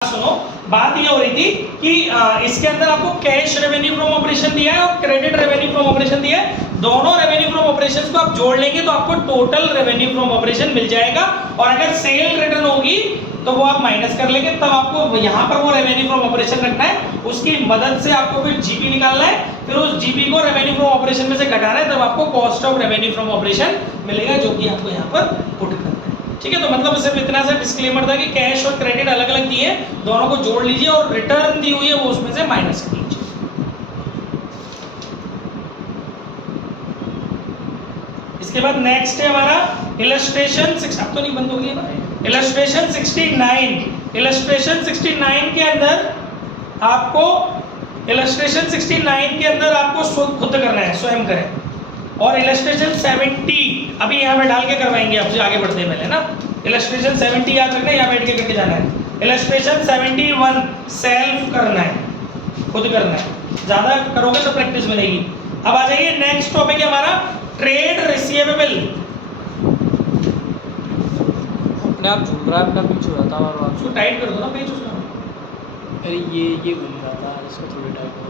सुनो, बात ये हो रही थी कि इसके अंदर आपको कैश रेवेन्यू फ्रॉम ऑपरेशन दिया है और क्रेडिट रेवेन्यू फ्रॉम ऑपरेशन दिया है। दोनों रेवेन्यू फ्रॉम ऑपरेशंस को आप जोड़ लेंगे तो आपको टोटल रेवेन्यू फ्रॉम ऑपरेशन मिल जाएगा। और अगर सेल रिटर्न होगी तो वो आप माइनस कर लेंगे, तब आपको यहाँ पर वो रेवेन्यू फ्रॉम ऑपरेशन रखना है, उसकी मदद से आपको फिर जीपी निकालना है, फिर उस जीपी को रेवेन्यू फ्रॉम ऑपरेशन में से घटाना है, तब आपको cost of revenue from operation मिलेगा, जो कि आपको यहाँ पर पुट करना है। ठीक है, तो मतलब सिर्फ इतना सा डिस्क्लेमर था कि कैश और क्रेडिट अलग अलग दिए, दोनों को जोड़ लीजिए और रिटर्न दी हुई है वो उसमें से माइनस कर लीजिए। इसके बाद नेक्स्ट है हमारा इलस्ट्रेशन 6, अब तो नहीं बंद होगी, इलस्ट्रेशन 69। इलस्ट्रेशन 69 के अंदर आपको खुद करना है, स्वयं करें। और इलस्ट्रेशन 70 अभी यहाँ पे डाल के करवाएंगे आपसे, आगे बढ़ते हैं पहले ना। इलस्ट्रेशन 70 याद रखना है, यहाँ बैठ के करके जाना है। इलस्ट्रेशन 71 सेल्फ करना है, खुद करना है, ज्यादा करोगे तो प्रैक्टिस मिलेगी। अब आ जाइए नेक्स्ट टॉपिक है हमारा ट्रेड रिसीवेबल। अपने आप झूल रहा है, अपना पीछे हो जाता है बार-बार। उसको टाइट कर दो ना पेज उसका। अरे ये घूम रहा था, इसको थोड़ी टाइट करो।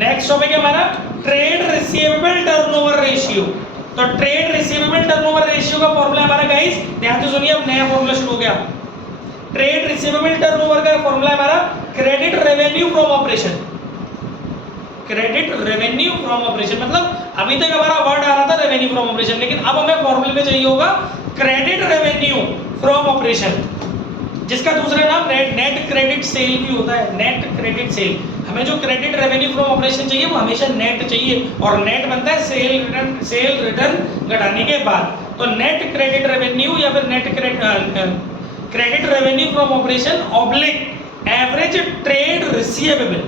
नेक्स्ट टॉपिक है हमारा ट्रेड रिसीवेबल टर्नओवर रेशियो। तो ट्रेड रिसीवेबल टर्नओवर रेशियो का फॉर्मूला हमारा गाइस ध्यान से सुनिए, अब नया फॉर्मूला शुरू हो गया। ट्रेड रिसीवेबल टर्नओवर का फॉर्मूला हमारा credit revenue from operation. Credit revenue from operation मतलब अभी तक हमारा वर्ड आ रहा था रेवेन्यू फ्रॉम ऑपरेशन, लेकिन अब हमें फॉर्मूले में चाहिए होगा क्रेडिट रेवेन्यू फ्रॉम ऑपरेशन, जिसका दूसरा नाम नेट क्रेडिट सेल भी होता है। नेट क्रेडिट सेल, हमें जो क्रेडिट रेवेन्यू फ्रॉम ऑपरेशन चाहिए वो हमेशा नेट चाहिए, और नेट बनता है सेल रिटर्न घटाने के बाद। तो नेट क्रेडिट रेवेन्यू या फिर net credit revenue from operation oblique average trade receivable.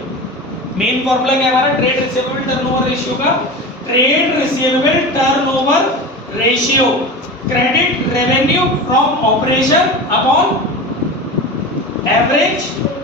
Main formula क्या है हमारा ट्रेड रिसीवेबल टर्नओवर रेशियो का? Trade receivable turnover ratio credit revenue from operation upon average